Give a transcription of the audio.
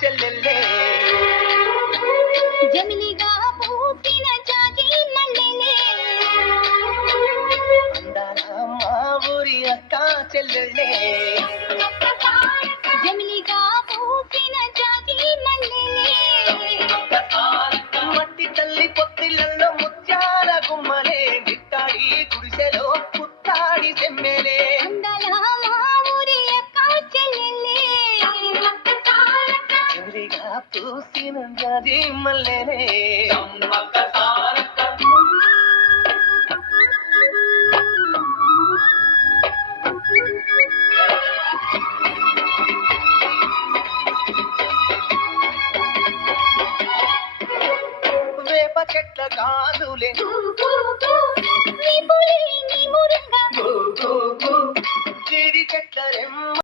చెల్లెల్లే జమిలిగా పూసిన జాజి మల్లెలే అందాల మా ఊరి అక్క చెల్లెల్లే జమిలిగా పూసిన జాజి మల్లెలే మట్టి తల్లి పొత్తిళ్ళల్లో ముత్యాల గుమ్మలే గిట్టాడి గుడిసెలో పుట్టాడి సెమ్మెలే అందాల మా ఊరి అక్క చెల్లెలే ఎదురుగా పూసిన జాజి మల్లెలే వేప చెట్ల గాజులే నీ పులి నీ మురుంగా జీడి చెట్ల రెమ్మ